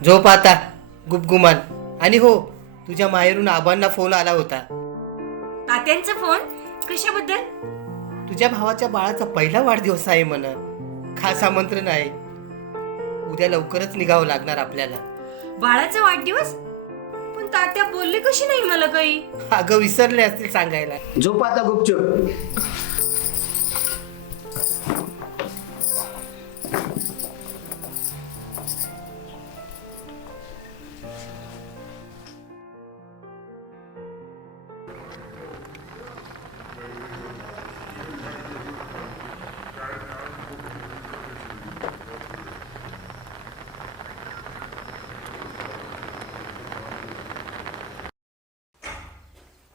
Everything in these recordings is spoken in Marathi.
झोप आता गुपगुमान. आणि हो, तुझ्या माहेरून आबांना फोन आला होता. तात्यांचा फोन कशाबद्दल? तुझ्या भावाच्या बाळाचा पहिला वाढदिवस आहे म्हण. खास आमंत्रण आहे. उद्या लवकरच निघावं लागणार आपल्याला. बाळाचा वाढदिवस? पण तात्या बोलले कशी नाही मला काही. अगं विसरले असतील सांगायला. झोप आता गुपचूप.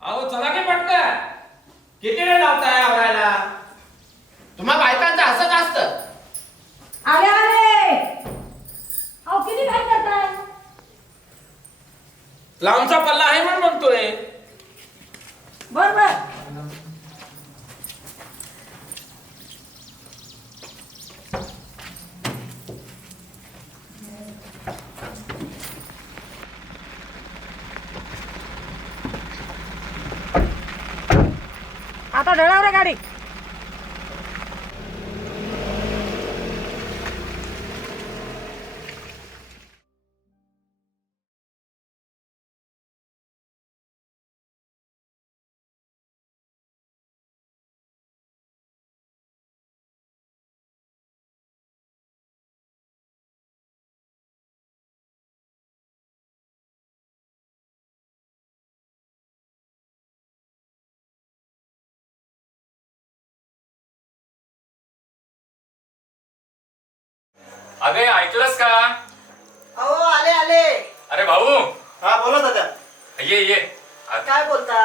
अहो चला की पटकन. किती वेळ लावताय आवरायला? तुम्हा बायकांचं असंच असतं. अरे अरे अहो किती काय करताय? लांबचा पल्ला आहे म्हणून म्हणतोय. बर बर. आता ढळावर गाडी. अगे ऐकलंस का? अहो आले आले. अरे भाऊ, हा बोला दादा. ये ये. काय बोलता?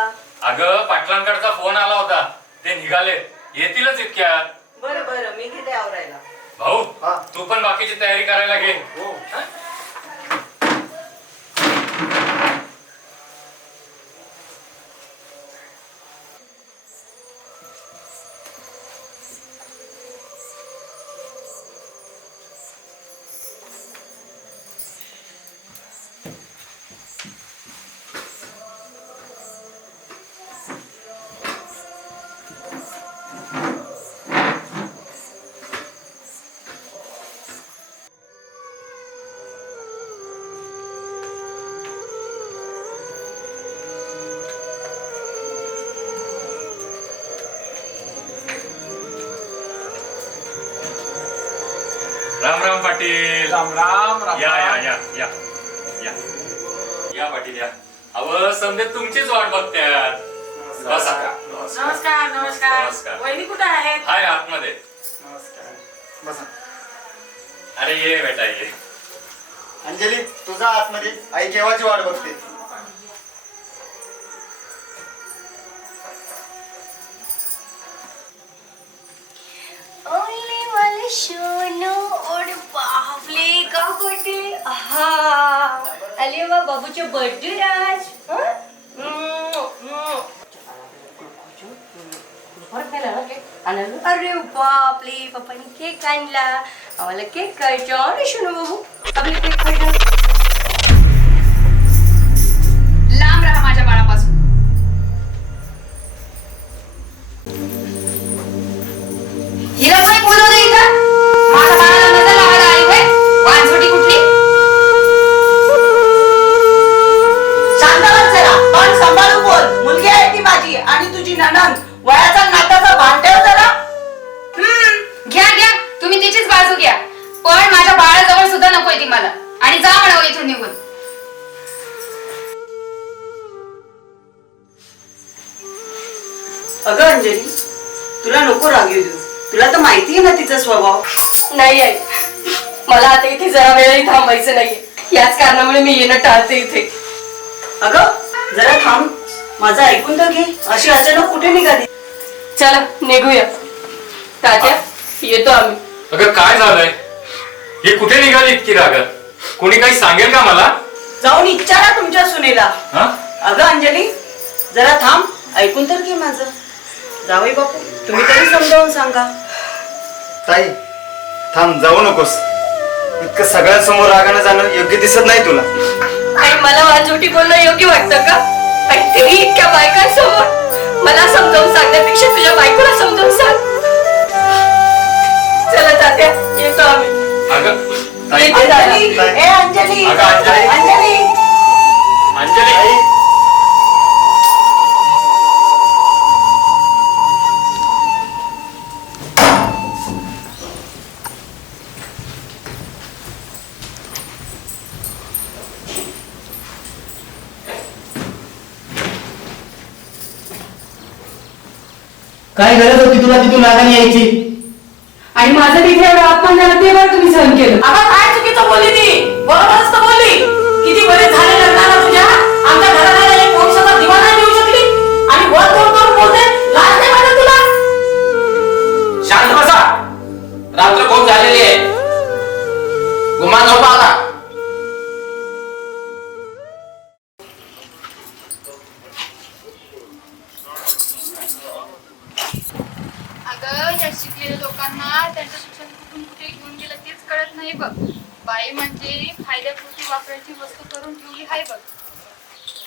अगं पाटलांकडचा फोन आला होता. ते निघाले, येतीलच इतक्यात. बरं बरं मी घेते आवरायला. भाऊ हा. तू पण बाकीची तयारी करायला घे. हो. हा? राम राम पाटील. राम राम राम. या या या या या या पाटील या. अव समजे तुमचीच वाट बघत्यात. बसा. नमस्कार नमस्कार. नमस्कार. वहिनी कुठे आहेत? हाय आतमध्ये. नमस्कार. बसा. अरे ये बेटा ये. अंजली तुझा आतमध्ये. आई केव्हाची वाट बघते. ओले वाले शोनो और बापले का बर्थडे. आहा आले वा बाबूचे बर्थडे आज. अरे बापले पप्पानी केक आणला. आम्हाला केक खायचा. अरे शोनो बाबू आपले केक खायचा. लांब राहा माझ्या बाळापासून. हिला कोणी बोलवलं इथं? माझ्या बाळाला नजर लावायला आली होय? वानझोटी कुठली? शांत बस जरा. पण सांभाळून बोल. मुलगी आहे ती माझी आणि तुझी नणंद. वयाचा नाताचा भान ठेव जरा. घ्या घ्या, तुम्ही तिचीच बाजू घ्या. पण माझ्या बाळाजवळ सुद्धा नकोय ती मला. आणि जा म्हणावं इथून निघून. अगं अंजली तुला नको राग येऊ देऊ. तुला तर माहिती आहे ना तिचा स्वभाव. नाही आहे. मला आता इथे जरा वेळही थांबायचं नाहीये. याच कारणामुळे मी येणं टाळते इथे. अगं जरा थांब. माझं ऐकून तर घे. अशी अचानक कुठे निघाली? चला निघूया. तात्या येतो आम्ही. अगं काय झालंय? हे कुठे निघाली इतकी रागत? कोणी काही सांगेल का मला? जाऊन विचारा तुमच्या सुनेला. हा? अगं अंजली जरा थांब. ऐकून तर घे माझं. जावई बापू तुम्ही तरी समजावून सांगा. ताई थांब, जाऊ नकोस. इतकं सगळ्यांसमोर रागानं जाणं योग्य दिसत नाही तुला. आणि मला वाजवटी बोलणं योग्य वाटतं का? आणि तेही इतक्या बायकांसमोर मला समजावून सांगण्यापेक्षा तुझ्या बायकोला समजावून सांग. चला तात्या, येतो आम्ही. अगं ताई, येते दादा. ए अंजली अगं अंजली. अंजली अंजली आई, काय गरज होती तुला तिथून रागाने यायची? आणि माझं तिथे एवढा अपमान झाला ते बरं तुम्ही सहन केलं. आता काय चुकीचं बोलली ती? बरोबरच तर बोलली. किती बरेच झाले लग्नाला तुझ्या. आमच्या घराला एक वंशाचा दिवा नाही देऊ शकली आणि वर तोड करून बोलते. लाज नाही वाटत तुला? शांत बसा. रात्र खूप झालेली आहे. गुमान झोपा आता. अगं या शिकलेल्या लोकांना त्यांचं शिक्षण कुठून कुठे घेऊन गेलं तेच कळत नाही बघ. बाई म्हणजे फायद्यापुरती वापरायची वस्तू करून ठेवली हाय बघ.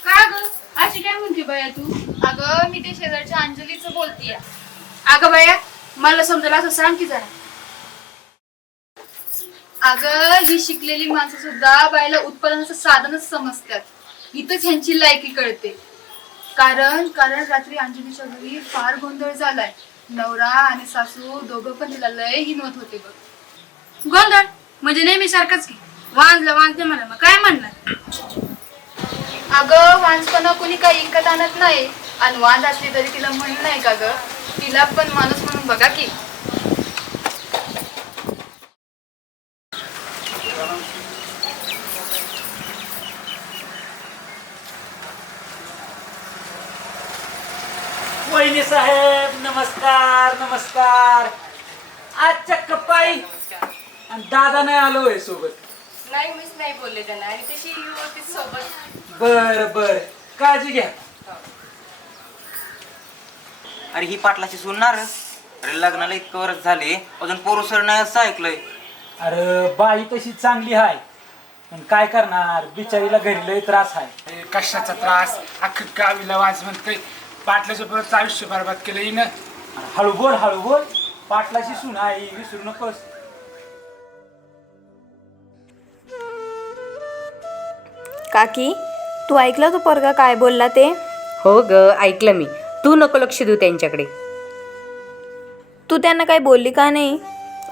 का ग अशी काय म्हणते बाया तू? अगं मी ते शेजारच्या अंजलीचं बोलतीये. अगं बाया मला समजायला असं सांग की जरा. अगं ही शिकलेली माणसं सुद्धा बायला उत्पादनाचं साधनच समजतात. इथंच ह्यांची लायकी कळते. कारण रात्री अंजलीच्या घरी फार गोंधळ झालाय. नवरा आणि सासू दोघं पण तिला लय हिनवत होते बघ. गोंधळ म्हणजे नेहमी सारखंच की वांजलं मला मग काय म्हणणार? अगं वांजपणा कोणी काही इकत आणत नाही. आणि वांज असली तरी तिला म्हणणं नाही का ग? तिला पण माणूस म्हणून बघा की. वहिनी साहेब नमस्कार नमस्कार. आज चक्क पायी आणि दादा नाही आलो आहे सोबत. नाही मीच नाही बोलले त्यांना आणि तशी होती सोबत. बर बर काळजी घ्या. अरे ही पाटलाची सुनणार. अरे लग्नाला इतकं वर्ष झाले अजून पोरुसर नाही असं ऐकलंय. अरे बाई तशी चांगली आहे पण काय करणार बिचारीला घरी लय त्रास आहे. कशाचा त्रास? अख्खं गावीला वाज म्हणतोय पाटलाच्या परत आयुष्य बरबाद केलं हिनं. हळू बोल पाटलाची सून आहे विसरू नकोस. काकी तू ऐकलं तो पोरगा काय बोलला ते? हो ग ऐकलं मी. तू नको लक्ष देऊ त्यांच्याकडे. तू त्यांना काही बोलली का नाही?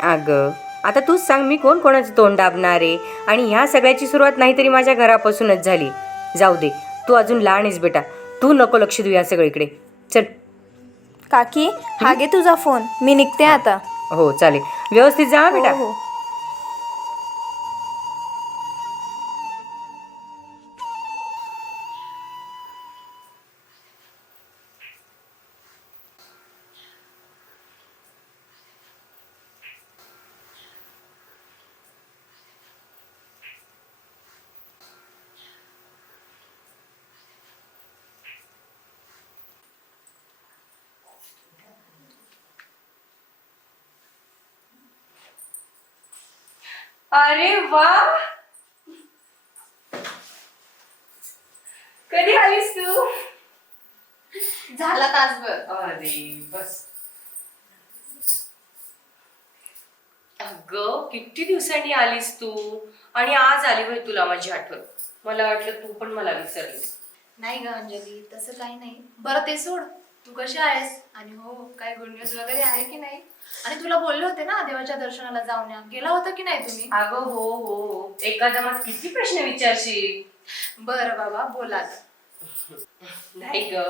अगं आता तूच सांग मी कोणाचं तोंड दाबणार आहे? आणि ह्या सगळ्याची सुरुवात नाहीतरी माझ्या घरापासूनच झाली. जाऊ दे तू अजून लहान आहेस बेटा. तू नको लक्ष देऊ या सगळीकडे. चल. काकी हा घे तुझा फोन. मी निघते आता. हो चालेल. व्यवस्थित जा बेटा. हो. अरे वा कधी आलीस तू? झाला तासभर. अरे बस. अगं किती दिवसांनी आलीस तू आणि आज आली होय तुला माझी आठवण. मला वाटलं तू पण मला विसरलीस. नाही ग अंजली तसं काही नाही. बरं ते सोड. तू कशी आहेस? आणि हो काय गुड न्यूज वगैरे आहे की नाही? आणि तुला बोलले होते ना देवाच्या दर्शनाला जाऊन या. गेला होता की नाही तुम्ही? अगं हो हो एखादा मग किती प्रश्न विचारशील. बरं बाबा बोला. नाही ग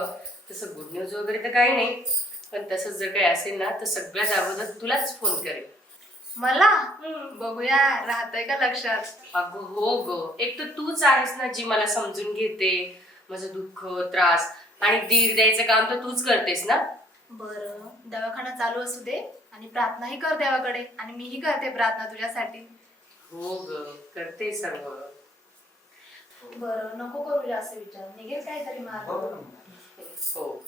तसं गुड न्यूज वगैरे तर काही नाही. पण तसंच जर काही असेल ना तर सगळ्यात अगोदर तुलाच फोन करेल. मला बघूया राहतंय का लक्षात. अगं हो ग एक तर तूच आहेस ना जी मला समजून घेते. माझं दुःख त्रास आणि धीर द्यायचं काम तर तूच करतेस ना. बरं दवाखाना चालू असू दे आणि प्रार्थनाही कर देवाकडे. आणि मीही करते प्रार्थना तुझ्यासाठी. हो ग करते सर्व. बरं नको करू जास्त विचार. निघेल काहीतरी मार्ग. हो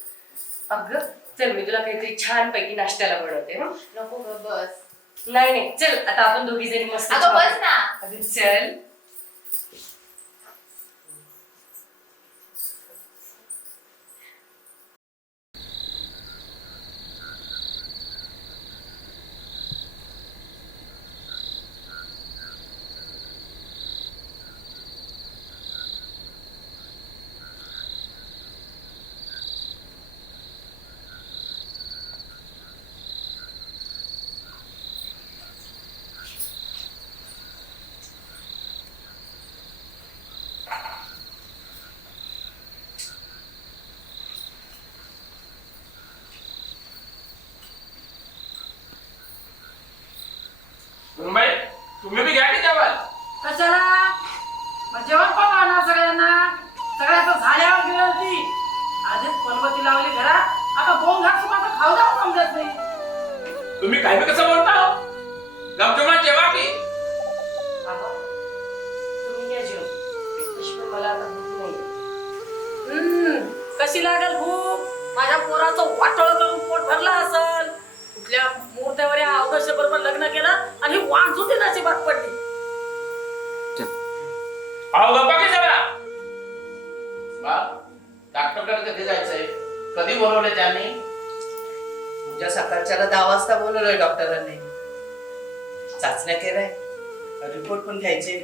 अगं चल मी तुला काहीतरी छान पैकी नाश्त्याला बनवते. नको ग बस. नाही नाही, चल आता आपण दोघी जणी मस्त अगं बस ना. अगं चल. मुंबई तुम्ही बी घ्या की जेवण. कशाला मग जेवण कोण आणणार सगळ्यांना? सगळ्याचं झाल्यावर गेलं ती आधीच पनवती लावली घरात, आता 2 घाट सुद्धा खाऊ जाऊ समजत नाही. तुम्ही काय बी कसं बोलता हो? गपचूप जेवा की. तुम्ही घ्या जेवण. तशी पण मला आता भूक नाही. कशी लागेल भूक? माझ्या पोराचं वाटोळ करून पोट भरलं असल. कुठल्या मुहूर्तावर या अवकाश बरोबर लग्न केलं आणि वांजुटी नशिबात पडली. अहो गप्पा की जरा. बा डॉक्टरकडे कधी जायचंय? कधी बोलवले त्यांनी? उद्या सकाळच्याला 10 वाजता बोलवलंय डॉक्टरांनी. चाचण्या केलाय, रिपोर्ट पण घ्यायचे.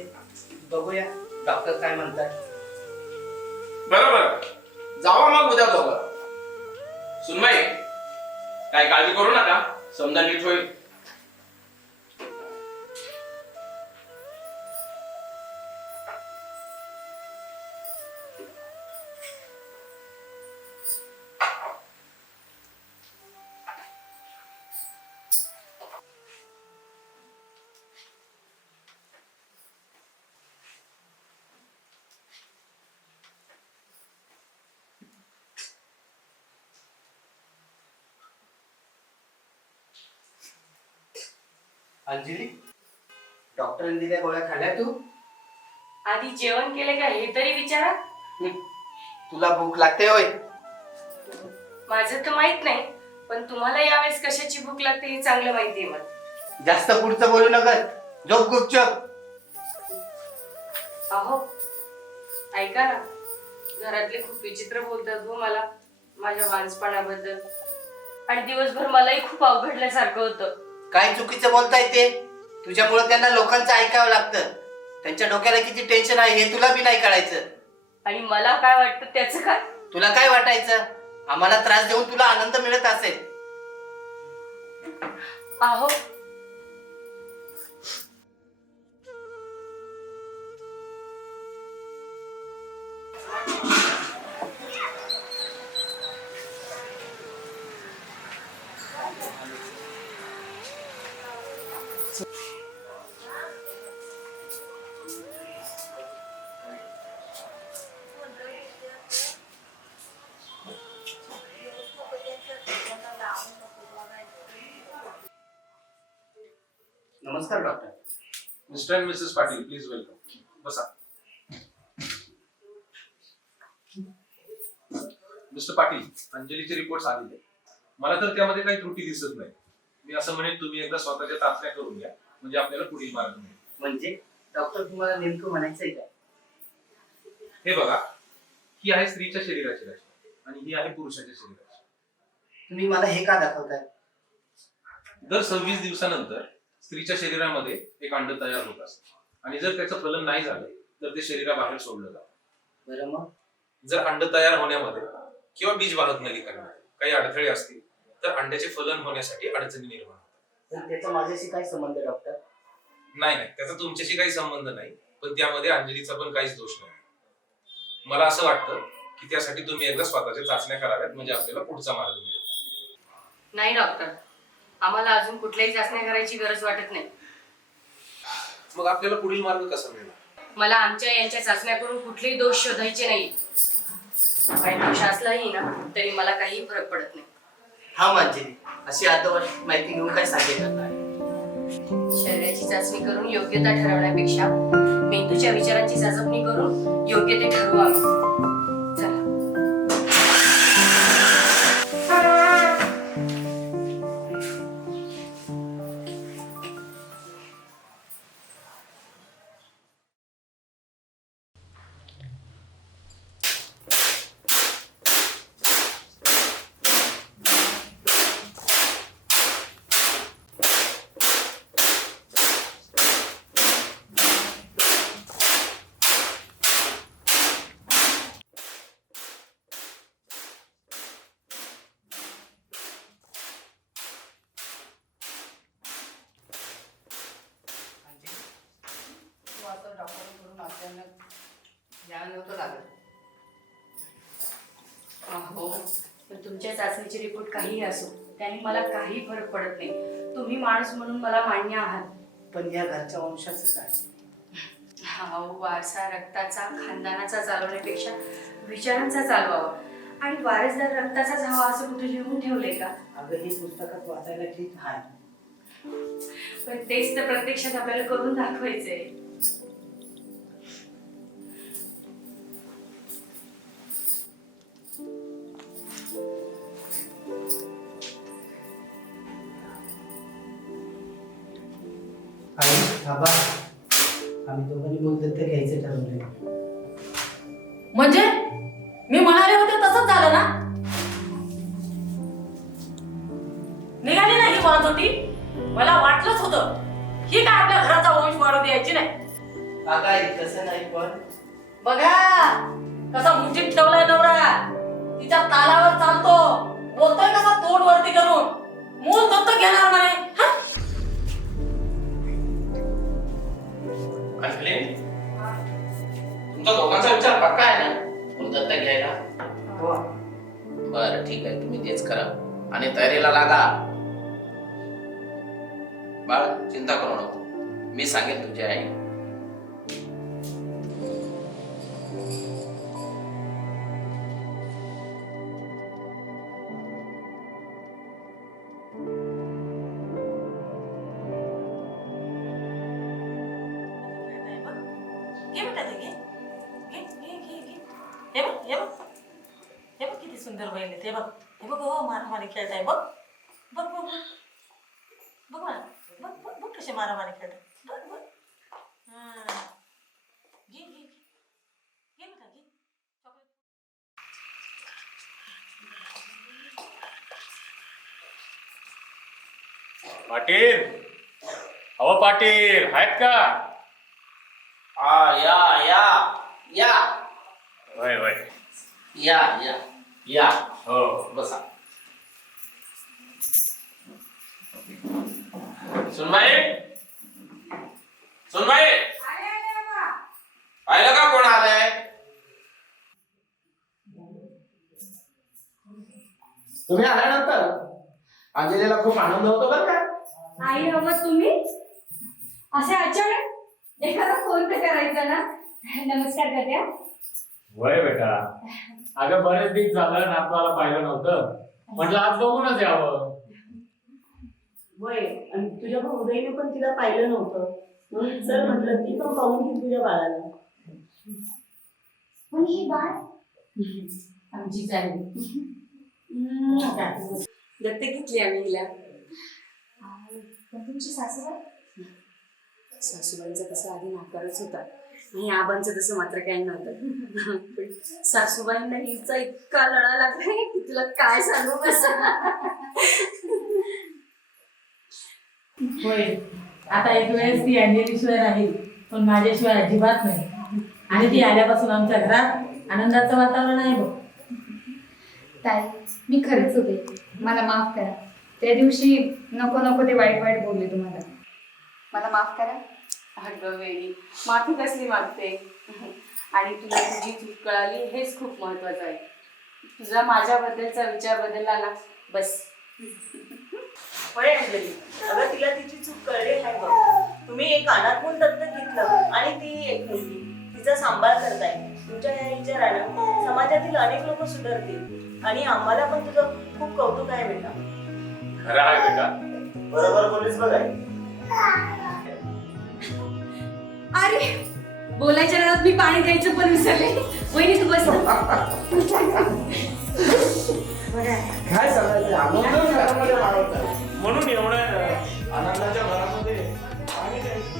बघूया डॉक्टर काय म्हणतात. बरोबर, जावा मग उद्या दोघं. सुनबाई काय काळजी करू नका, समजा नीट होईल. अंजली, डॉक्टरांनी दिल्या गोळ्या खाल्ल्या तू? आधी जेवण केलं का हे तरी विचारा. तुला भूक लागते होय? माझं तर माहित नाही, पण तुम्हाला यावेळेस कशाची भूक लागते हे चांगलं माहितीये मला. जास्त पुढचं बोलू नका, झोप गुपचूप. अहो ऐका ना, घरातले खूप विचित्र बोलतात हो मला माझ्या वांजपणाबद्दल, आणि दिवसभर मलाही खूप अवघडल्यासारखं होतं. काय चुकीचं बोलताय ते? तुझ्यामुळे त्यांना लोकांचं ऐकावं लागतं. त्यांच्या डोक्याला किती टेन्शन आहे हे तुला बी नाही कळायचं. आणि मला काय वाटतं त्याचं काय? तुला काय वाटायचं? आम्हाला त्रास देऊन तुला आनंद मिळत असेल. अहो नमस्कार doctor. Mister and Mrs Patil, please welcome. बसा. मिस्टर पाटील, अंजलीचे रिपोर्ट्स आलेले. मला तर त्यामध्ये काही त्रुटी दिसत नाही. मी असं म्हणेन तुम्ही एकदा स्वतःच्या चाचण्या करून घ्या, म्हणजे आपल्याला पुढील मार्ग मिळेल. म्हणजे डॉक्टर तुम्हाला नेमकं म्हणायचंय काय? हे बघा, ही आहे स्त्रीच्या शरीराची रचना आणि ही आहे पुरुषाच्या शरीराची. तुम्ही मला हे का दाखवताय? दर 26 दिवसानंतर स्त्रीच्या शरीरामध्ये एक अंड तयार होत असतं आणि जर त्याचं फलन नाही झालं तर ते शरीराबाहेर सोडलं जातं. बरं, मग जर अंड तयार होण्यामध्ये किंवा बीजवाहक नलिकामध्ये काही अडथळे असतील तर अंड्याचे फलन होण्यासाठी अडचणी निर्माण होतात. पण त्याचा माझ्याशी काय संबंध डॉक्टर? नाही, त्याचा तुमच्याशी काही संबंध नाही, पण त्यामध्ये अंजलीचा पण काहीच दोष नाही. मला असं वाटतं की त्यासाठी तुम्ही एकदा स्वतःच्या चाचण्या कराव्यात, म्हणजे आपल्याला पुढचा मार्ग मिळेल. नाही डॉक्टर, आम्हाला अजून कुठल्याही चाचण्या करायची गरज वाटत नाही. मग आपल्याला पुढील मार्ग कसा मिळणार? मला आमच्या यांच्या चाचण्या करून कुठलेही दोष शोधायचे नाही. काही दोष असलाही ना तरी मला काही फरक पडत नाही. हा अंजली, अशी अर्धवट माहिती घेऊन काय सांगेल? शरीराची चाचणी करून योग्यता ठरवण्यापेक्षा मेंदूच्या विचारांची चाचपणी करून योग्य ते ठरवू आम्ही. चला. चाचणीचे रिपोर्ट काहीही असो, त्याने मला काही फरक पडत नाही. तुम्ही माणूस म्हणून मला मान्य आहात. पण या घरच्या वंशाचं काय? वारसा रक्ताचा खानदानाचा चालवण्यापेक्षा विचारांचा चालवावा. आणि वारसदार रक्ताचाच हवा असं कुठे लिहून ठेवलंय का? अगं हे पुस्तकात वाचायला ठीक आहे, पण तेच तर प्रत्यक्षात आपल्याला करून दाखवायचंय. आई थांबा, आम्ही दोघांनी बोलतो ते घ्यायचं ठरवलंय. म्हणजे मी म्हणाले होते तसंच झालं ना? निघाली नाही म्हणत होती. मला वाटलंच होतं ही काय आपल्या घराचा वंश वाढू द्यायची नाही. अगं आई तसं नाही, पण बघा कसा मुठीत ठेवलाय नवरा, तिच्या तालावर चालतो, बोलतोय कसा तोंड वरती करून. मूल दत्तक घेणार म्हणे. हं? अंजली, तुमचा दोघांचा विचार पक्का आहे ना मूल दत्तक घ्यायला? हो. बरं ठीक आहे, तुम्ही तेच करा आणि तयारीला लागा. बाळ चिंता करू नको, मी सांगेन तुझी आई. घे बेटा ते, घे घे घे घे घे. हे बघ हे बघ हे बघ किती सुंदर बैल आहे ते. बघ हे बघ, हो मारामारी खेळताय. बघ बघ बघ बघ बघ मला, बघ बघ बघ कसे मारामारी खेळताय. बघ बघ. घे घे घे घे बेटा घे. पाटील, अहो पाटील आहेत का? या या या होय होय, या या या हो बसा. सुनबाई, सुनबाई, पाहिलं का कोण आलंय? तुम्ही आल्यानंतर अंजलीला खूप आनंद होतो बरं का. आई हवं तुम्ही असे अचानक एखादा फोन तर करायचा ना. नमस्कार करत्या. होय बेटा, अगं बरेच दिवस झालं नातवाला पाहिलं नव्हतं, म्हटलं आज बघूनच यावं. वय आणि तुझ्या भाऊजाईने पण तिला पाहिलं नव्हतं म्हणून सर म्हटलं ती पण पाहून घे तुझ्या बाळाला. पण ही बाळ आमची चालली दत्तक घेतली आम्ही हिला. तुमची सासूबाई? सासूबाईंचा तसं आधी नाकारच होता आणि आबांचं तसं मात्र काही नव्हतं. पण सासूबाईंना हिचा इतका लढा लागलाय की तुला काय सांगू कसं. होय आता एक वेळेस ती अंजलीशिवाय राहील पण माझ्याशिवाय अजिबात नाही. आणि ती आल्यापासून आमच्या घरात आनंदाचं वातावरण आहे बघ. ताई मी खरंच होते, मला माफ करा. त्या दिवशी नको नको ते वाईट वाईट बोलले तुम्हाला. मला माफ करा. अगं वेळी माफी कसली मागते. आणि तुला तुझी चूक कळाली हेच खूप महत्वाचं आहे. तुझा माझ्याबद्दलचा विचार बदलला ना बस. होय अंजली, अगं तिला तिची चूक कळली आहे बघ. तुम्ही एक अनाथ मूल दत्तक घेतलं आणि ती एक मुलगी, तिचा सांभाळ करताय. तुमच्या या विचारानं समाजातील अनेक लोक सुधारतील आणि आम्हाला पण तुझं खूप कौतुक आहे बेटा. खरं आहे बेटा. बरोबर बोलीस बघाय. अरे बोलायच्या नादात मी पाणी द्यायचं पण विसरले. वहिनी तू बस. काय सांगायचं, आनंद घरामध्ये वाढवतात म्हणून एवढं आनंदाच्या घरामध्ये पाणी द्यायचं.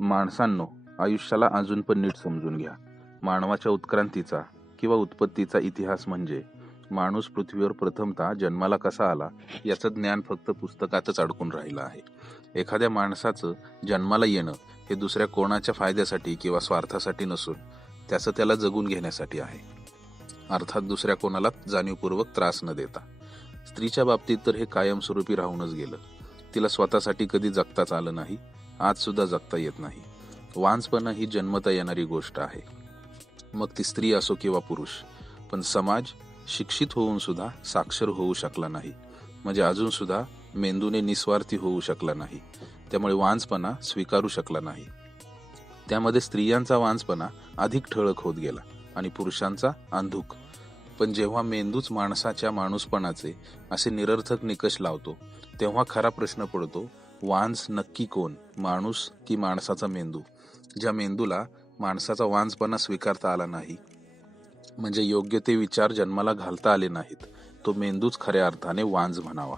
माणसांनो, आयुष्याला अजून पण नीट समजून घ्या. मानवाच्या उत्क्रांतीचा किंवा उत्पत्तीचा इतिहास म्हणजे माणूस पृथ्वीवर प्रथमतः जन्माला कसा आला याचं ज्ञान फक्त पुस्तकातच अडकून राहिलं आहे. एखाद्या माणसाचं जन्माला येणं हे दुसऱ्या कोणाच्या फायद्यासाठी किंवा स्वार्थासाठी नसून त्याचं त्याला जगून घेण्यासाठी आहे. अर्थात दुसऱ्या कोणाला जाणीवपूर्वक त्रास न देता. स्त्रीच्या बाबतीत तर हे कायमस्वरूपी राहूनच गेलं. तिला स्वतःसाठी कधी जगताच आलं नाही, आज सुद्धा जगता येत नाही. वांझपणं ही जन्मता येणारी गोष्ट आहे. मग ती स्त्री असो किंवा पुरुष. पण समाज शिक्षित होऊन सुद्धा साक्षर होऊ शकला नाही, म्हणजे अजून सुद्धा मेंदूने निस्वार्थी होऊ शकला नाही. त्यामुळे वांजपणा स्वीकारू शकला नाही. त्यामध्ये स्त्रियांचा वांजपणा अधिक ठळक होत गेला आणि पुरुषांचा अंधुक. पण जेव्हा मेंदूच माणसाच्या माणूसपणाचे असे निरर्थक निकष लावतो, तेव्हा खरा प्रश्न पडतो, वांज नक्की कोण, माणूस की माणसाचा मेंदू? ज्या मेंदूला माणसाचा वांजपणा स्वीकारता आला नाही, म्हणजे योग्य ते विचार जन्माला घालता आले नाहीत, तो मेंदूच खऱ्या अर्थाने वांज म्हणावा.